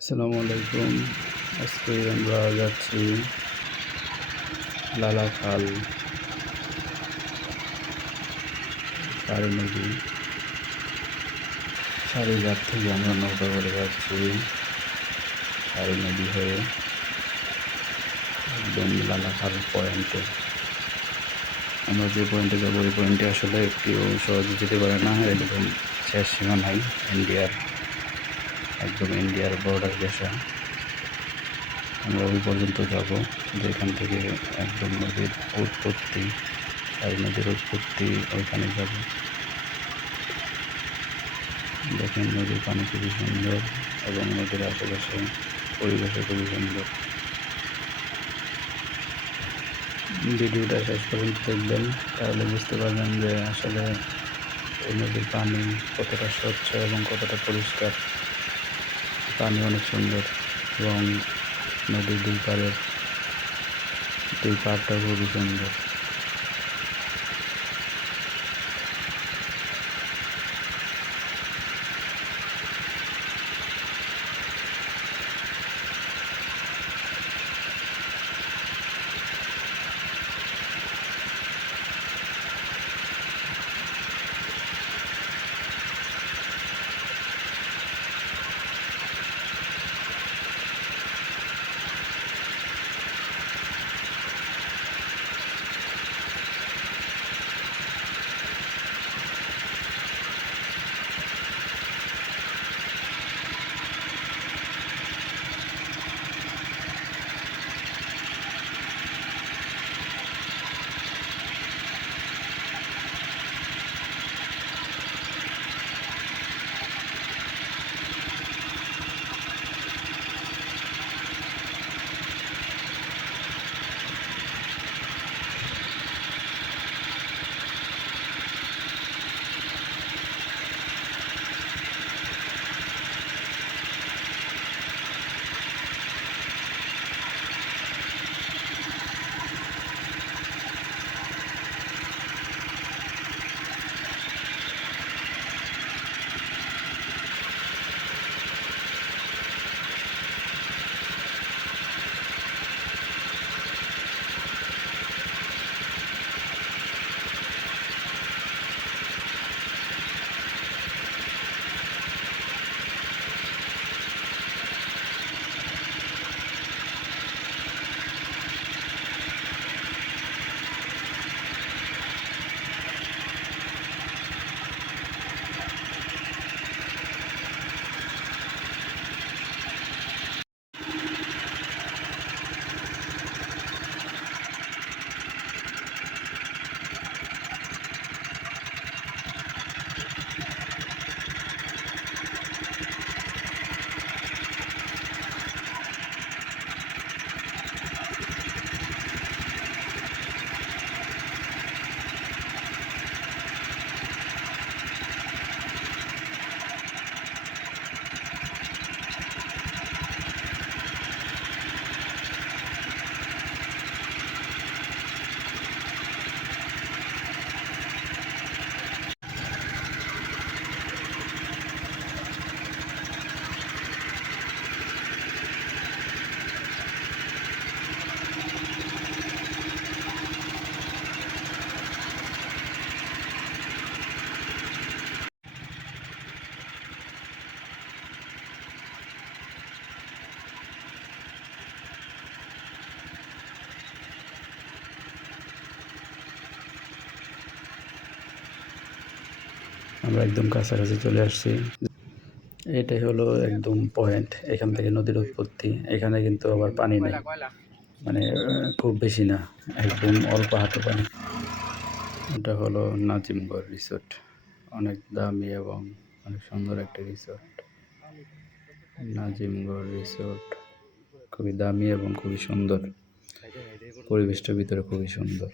আসসালামু আলাইকুম। আজকে আমরা যাচ্ছি লালাখাল সারি নদী। সারিঘাট থেকে আমরা নৌকা করে যাচ্ছি সারি নদী হয়ে একদম লালাখাল পয়েন্টে আমরা যে পয়েন্টে যাব, ওই পয়েন্টে আসলে কেউ সহজে যেতে পারে না। একদম শেষ সীমানায় ইন্ডিয়ার একদম ইন্ডিয়ার বর্ডার ঘেঁষা আমরা ওই পর্যন্ত যাব যেখান থেকে একদম নদীর উৎপত্তি আর নদীর উৎপত্তি ওইখানে যাব। দেখেন নদীর পানি খুবই সুন্দর এবং নদীর আশেপাশে পরিবেশও খুবই সুন্দর। ভিডিওটা শেষ পর্যন্ত দেখবেন, তাহলে বুঝতে পারবেন যে আসলে এই নদীর পানি কতটা স্বচ্ছ এবং কতটা পরিষ্কার। পানি অনেক সুন্দর এবং নদীর দুই পাড়ের দুই পাড়টা খুবই সুন্দর। আমরা একদম কাছাকাছি চলে আসছি। এটাই হলো একদম পয়েন্ট এখান থেকে নদীর উৎপত্তি। এখানে কিন্তু আবার পানি নেই। মানে খুব বেশি না, একদম অল্প হাঁটু পানি। এটা হলো নাজিমগড় রিসোর্ট অনেক দামি এবং অনেক সুন্দর একটা রিসোর্ট নাজিমগড় রিসোর্ট খুবই দামি এবং খুবই সুন্দর। পরিবেশটার ভিতরে খুবই সুন্দর।